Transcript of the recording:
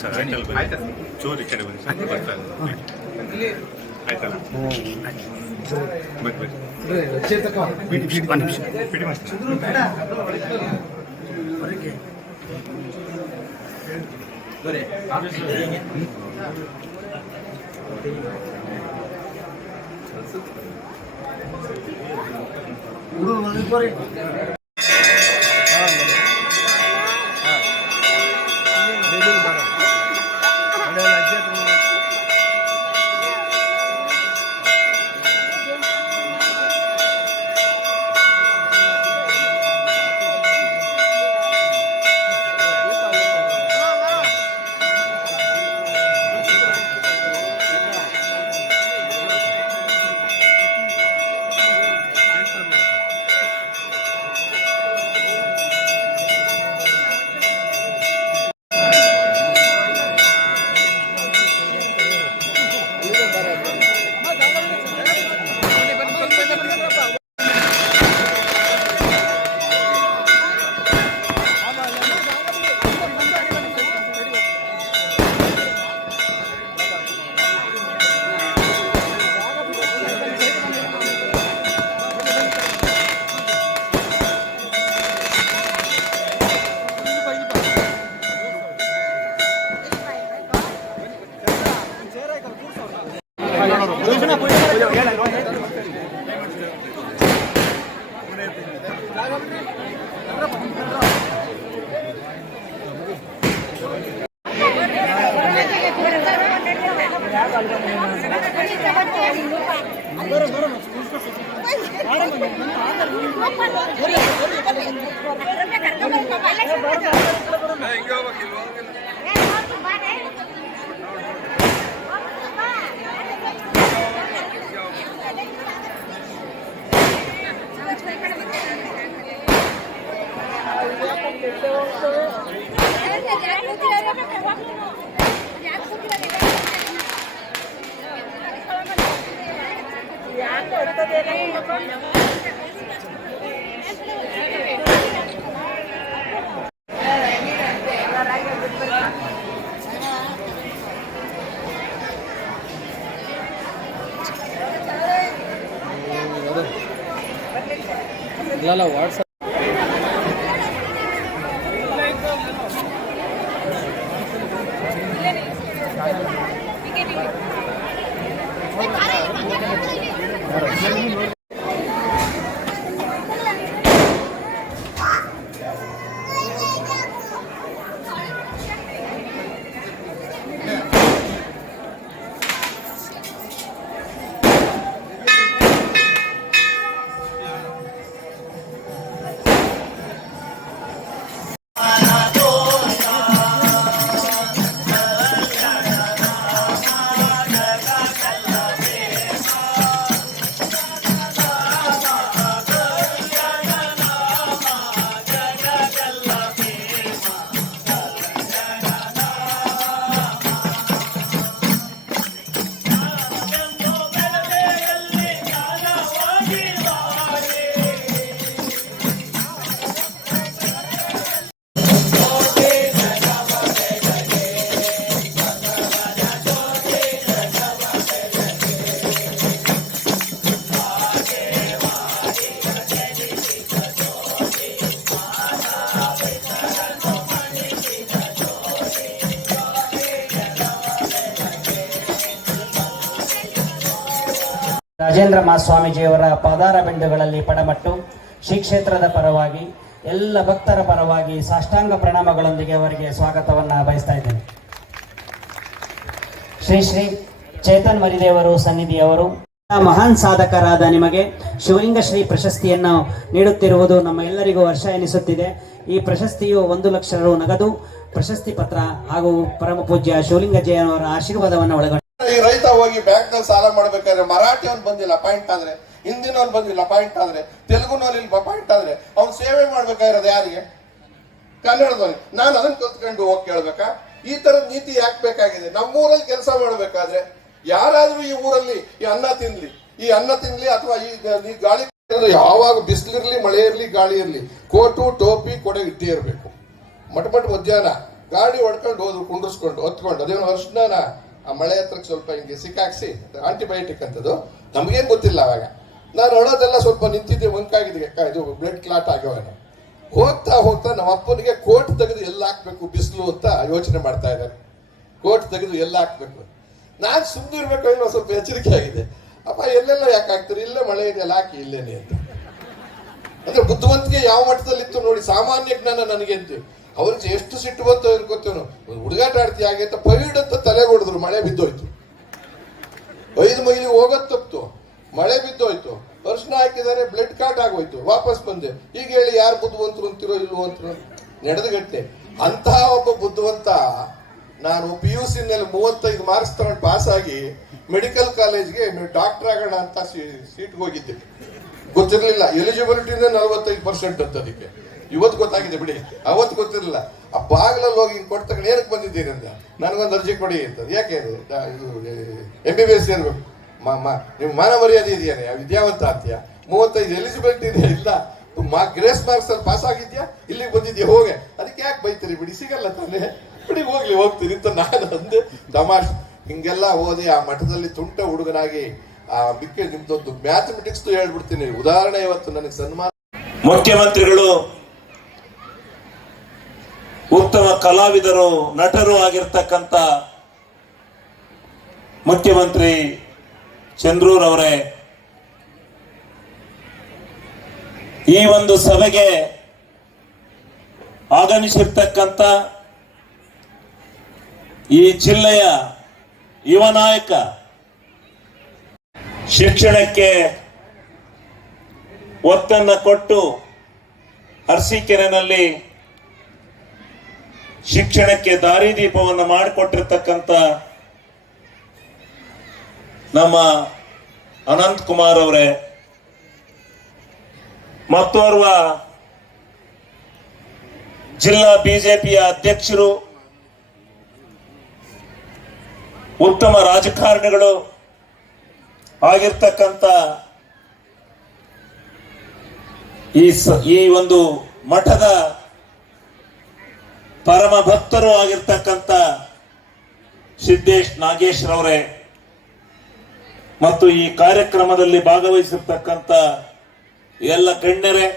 Sir ಆಯ್ತಲ್ಲ ಬನ್ನಿ ಚೂರು ಈ ಕಡೆ ಬನ್ನಿ ಸರ್ ಬರ್ತಾ ಇಲ್ಲ ಆಯ್ತಲ್ಲ ಬನ್ನಿ ಬನ್ನಿ ಬಿಡಿ ಬಿಡಿ ಒಂದು ನಿಮಿಷ ಬಿಡಿ উড়ুন মনে করে। ಹೆಂಗ ಇಲ್ಲ ವಾಟ್ಸಪ್ ರಾಜೇಂದ್ರ ಮಹಾಸ್ವಾಮೀಜಿಯವರ ಪಾದಾರ ಬಿಂದುಗಳಲ್ಲಿ ಪಡಮಟ್ಟು ಶ್ರೀ ಕ್ಷೇತ್ರದ ಪರವಾಗಿ, ಎಲ್ಲ ಭಕ್ತರ ಪರವಾಗಿ ಸಾಷ್ಟಾಂಗ ಪ್ರಣಾಮಗಳೊಂದಿಗೆ ಅವರಿಗೆ ಸ್ವಾಗತವನ್ನು ಬಯಸ್ತಾ ಇದ್ದೇನೆ. ಶ್ರೀ ಶ್ರೀ ಚೇತನ್ ಮರಿದೇವರು ಸನ್ನಿಧಿಯವರು ಮಹಾನ್ ಸಾಧಕರಾದ ನಿಮಗೆ ಶಿವಲಿಂಗ ಶ್ರೀ ಪ್ರಶಸ್ತಿಯನ್ನು ನೀಡುತ್ತಿರುವುದು ನಮ್ಮ ಎಲ್ಲರಿಗೂ ವರ್ಷ ಎನಿಸುತ್ತಿದೆ. ಈ ಪ್ರಶಸ್ತಿಯು ಒಂದು ಲಕ್ಷ ರು ನಗದು ಪ್ರಶಸ್ತಿ ಪತ್ರ ಹಾಗೂ ಪರಮ ಪೂಜ್ಯ ಶಿವಲಿಂಗಜಯನವರ ಆಶೀರ್ವಾದವನ್ನು ಒಳಗೊಂಡ ಈ ರೈತ ಹೋಗಿ ಬ್ಯಾಂಕ್ನಲ್ಲಿ ಸಾಲ ಮಾಡ್ಬೇಕಾದ್ರೆ ಮರಾಠಿಯವನ್ ಬಂದಿಲ್ಲ ಪಾಯಿಂಟ್ ಆದ್ರೆ, ಹಿಂದಿನವ್ನು ಬಂದಿಲ್ಲ ಪಾಯಿಂಟ್ ಆದ್ರೆ ತೆಲುಗುನಲ್ಲಿ ಪಾಯಿಂಟ್ ಆದ್ರೆ, ಅವ್ನು ಸೇವೆ ಮಾಡ್ಬೇಕಾಗಿರೋದು ಯಾರಿಗೆ? ಕನ್ನಡದವ್ರಿಗೆ. ನಾನು ಅದನ್ನ ಕಲ್ತ್ಕೊಂಡು ಹೋಗಿ ಕೇಳ್ಬೇಕಾ? ಈ ತರದ ನೀತಿ ಯಾಕೆ ಬೇಕಾಗಿದೆ? ನಮ್ಮೂರಲ್ಲಿ ಕೆಲಸ ಮಾಡ್ಬೇಕಾದ್ರೆ ಯಾರಾದ್ರೂ ಈ ಊರಲ್ಲಿ ಈ ಅನ್ನ ತಿನ್ಲಿ, ಈ ಅನ್ನ ತಿನ್ಲಿ ಅಥವಾ ಈ ಗಾಳಿ ಯಾವಾಗ ಬಿಸಿಲಿರ್ಲಿ ಮಳೆ ಇರ್ಲಿ ಗಾಳಿ ಇರ್ಲಿ ಕೋಟು, ಟೋಪಿ, ಕೊಡೆ ಇಟ್ಟೇ ಇರಬೇಕು. ಮಟ ಮಧ್ಯಾಹ್ನ ಗಾಡಿ ಹೊಡ್ಕೊಂಡು ಹೋದ್ರು, ಕುಂಡ್ರಿಸ್ಕೊಂಡು, ಹೊತ್ಕೊಂಡು, ಅದೇನೋ ಅರ್ಶನ ಆ ಮಳೆ ಹತ್ರಕ್ಕೆ ಸ್ವಲ್ಪ ಹಿಂಗೆ ಸಿಕ್ಕಾಕ್ಸಿ ಆಂಟಿಬಯೋಟಿಕ್ ಅಂತದ್ದು ನಮಗೇನು ಗೊತ್ತಿಲ್ಲ ಅವಾಗ ನಾನು ಹೊಡೋದೆಲ್ಲ ಸ್ವಲ್ಪ ನಿಂತಿದ್ದೆ ಒಂಕಾಗಿದೆ ಕ- ಇದು ಬ್ಲಡ್ ಕ್ಲಾಟ್ ಆಗ್ಯಾವ ಹೋಗ್ತಾ ಹೋಗ್ತಾ ನಮ್ಮ ಅಪ್ಪನಿಗೆ ಕೋಟ್ ತೆಗೆದು ಎಲ್ಲ ಹಾಕ್ಬೇಕು, ಬಿಸಿಲು ಅಂತ ಯೋಚನೆ ಮಾಡ್ತಾ ಇದ್ದಾರೆ. ಕೋಟ್ ತೆಗೆದು ಎಲ್ಲ ಹಾಕ್ಬೇಕು? ನಾನು ಸುಮ್ಮನೆ ಇರ್ಬೇಕು ಅನ್ನೋ ಸ್ವಲ್ಪ ಎಚ್ಚರಿಕೆ ಆಗಿದೆ. ಅಪ್ಪ, ಎಲ್ಲೆಲ್ಲ ಯಾಕೆ ಹಾಕ್ತಾರೆ? ಇಲ್ಲೇ ಮಳೆ ಇದೆ ಹಾಕಿ ಇಲ್ಲೇನೆ ಅಂತ. ಅಂದ್ರೆ ಬುದ್ಧಿವಂತಿಕೆ ಯಾವ ಮಟ್ಟದಲ್ಲಿ ಇತ್ತು ನೋಡಿ, ಸಾಮಾನ್ಯ ಜ್ಞಾನ ನನಗೆ ಅಂತ. ಅವ್ರಿಗೆ ಎಷ್ಟು ಸಿಟ್ಟು ಬಂತು ಅನ್ಕೋತೇನು ಹುಡುಗಾಟ ಆಡ್ತಿ ಆಗೈತ ಪೈಡ್ ಅಂತ ತಲೆ ಹೊಡೆದ್ರು ಮಳೆ ಬಿದ್ದೋಯ್ತು. ಐದು ಮೈಲಿ ಹೋಗೋದು ತಪ್ಪಿತು ಮಳೆ ಬಿದ್ದೋಯ್ತು. ಅರ್ಶನ ಹಾಕಿದ್ದಾರೆ ಬ್ಲಡ್ ಕಾಟ್ ಆಗೋಯ್ತು. ವಾಪಸ್ ಬಂದೆ. ಈಗ ಹೇಳಿ ಯಾರು ಬುದ್ಧಿವಂತರು ಅಂತಿರೋ ಇಲ್ವೋ ಅಂತ ನಡೆದಗಟ್ಟೆ ಅಂತಹ ಒಬ್ಬ ಬುದ್ಧಿವಂತ ನಾನು ಪಿ ಯು ಸಿನಲ್ಲಿ ಮೂವತ್ತೈದು ಮಾರ್ಕ್ಸ್ ತಗೊಂಡು ಪಾಸ್ ಆಗಿ ಮೆಡಿಕಲ್ ಕಾಲೇಜ್ಗೆ ಡಾಕ್ಟರ್ ಆಗೋಣ ಅಂತ ಸೀಟ್ಗೆ ಹೋಗಿದ್ದೆ. ಗೊತ್ತಿರಲಿಲ್ಲ. ಎಲಿಜಿಬಿಲಿಟಿನೇ ನಲವತ್ತೈದು ಪರ್ಸೆಂಟ್ ಅಂತ ಅದಕ್ಕೆ. ಇವತ್ತು ಗೊತ್ತಾಗಿದೆ ಬಿಡಿ. ಅವತ್ತು ಗೊತ್ತಿರಲಿಲ್ಲ. ಆ ಬಾಗಿಲಲ್ಲಿ ಹೋಗಿ ಕೊಟ್ಟು ತಗೊಂಡು ಏನಕ್ಕೆ ಬಂದಿದ್ದೀರಿ ಅಂತ. ನನಗೊಂದು ಅರ್ಜಿ ಕೊಡಿ ಅಂತ. ಯಾಕೆ ಎಂ ಬಿ ಬಿ ಎಸ್ ಮ- ಮ- ನಿಮ್ ಮಾನ ಮರ್ಯಾದೆ ಇದೆಯಾ ವಿದ್ಯಾವಂತ ಅಂತೀಯ ಮೂವತ್ತೈದು ಎಲಿಜಿಬಿಲಿಟಿ ಇದೆ, ಇಲ್ಲ. ಮಾ ಗ್ರೇಸ್ ಮಾರ್ಕ್ಸ್ ಅಲ್ಲಿ ಪಾಸ್ ಆಗಿದ್ಯಾ? ಇಲ್ಲಿಗೆ ಬಂದಿದ್ಯಾ? ಹೋಗೆ. ಅದಕ್ಕೆ ಯಾಕೆ ಬೈತೀರಿ ಬಿಡಿ? ಸಿಗಲ್ಲ ತಾನೆ. ಬಿಡಿ, ಹೋಗ್ಲಿ, ಹೋಗ್ತೀನಿ ಅಂತ ನಾನು ಅಂದೆ. ತಮಾಷ್. ಹಿಂಗೆಲ್ಲ ಓದಿ ಆ ಮಠದಲ್ಲಿ ತುಂಟ ಹುಡುಗನಾಗಿ, ಆ ಬಿಕ್ಕೆ ನಿಮ್ದೊಂದು ಮ್ಯಾಥಮೆಟಿಕ್ಸ್ ಹೇಳ್ಬಿಡ್ತೀನಿ. ಉದಾಹರಣೆ ಇವತ್ತು ನನಗೆ ಸನ್ಮಾನ ಮುಖ್ಯಮಂತ್ರಿಗಳು ಉತ್ತಮ ಕಲಾವಿದರು, ನಟರು ಆಗಿರ್ತಕ್ಕಂಥ ಮುಖ್ಯಮಂತ್ರಿ ಚಂದ್ರೂರವರೇ ಈ ಒಂದು ಸಭೆಗೆ ಆಗಮಿಸಿರ್ತಕ್ಕಂಥ ಈ ಜಿಲ್ಲೆಯ ಯುವ ನಾಯಕ ಶಿಕ್ಷಣಕ್ಕೆ ಒತ್ತನ್ನು ಕೊಟ್ಟು ಅರಸೀಕೆರೆನಲ್ಲಿ ಶಿಕ್ಷಣಕ್ಕೆ ದಾರಿದೀಪವನ್ನು ಮಾಡಿಕೊಟ್ಟಿರ್ತಕ್ಕಂಥ ನಮ್ಮ ಅನಂತ್ ಕುಮಾರ್ ಅವರೇ ಮತ್ತೋರ್ವ ಜಿಲ್ಲಾ ಬಿಜೆಪಿಯ ಅಧ್ಯಕ್ಷರು, ಉತ್ತಮ ರಾಜಕಾರಣಿಗಳು ಆಗಿರ್ತಕ್ಕಂಥ ಈ ಒಂದು ಮಠದ ಪರಮ ಭಕ್ತರು ಆಗಿರ್ತಕ್ಕಂಥ ಸಿದ್ದೇಶ್ ನಾಗೇಶ್ ರವರೇ ಮತ್ತು ಈ ಕಾರ್ಯಕ್ರಮದಲ್ಲಿ ಭಾಗವಹಿಸಿರ್ತಕ್ಕಂಥ ಎಲ್ಲ ಗಣ್ಯರೇ.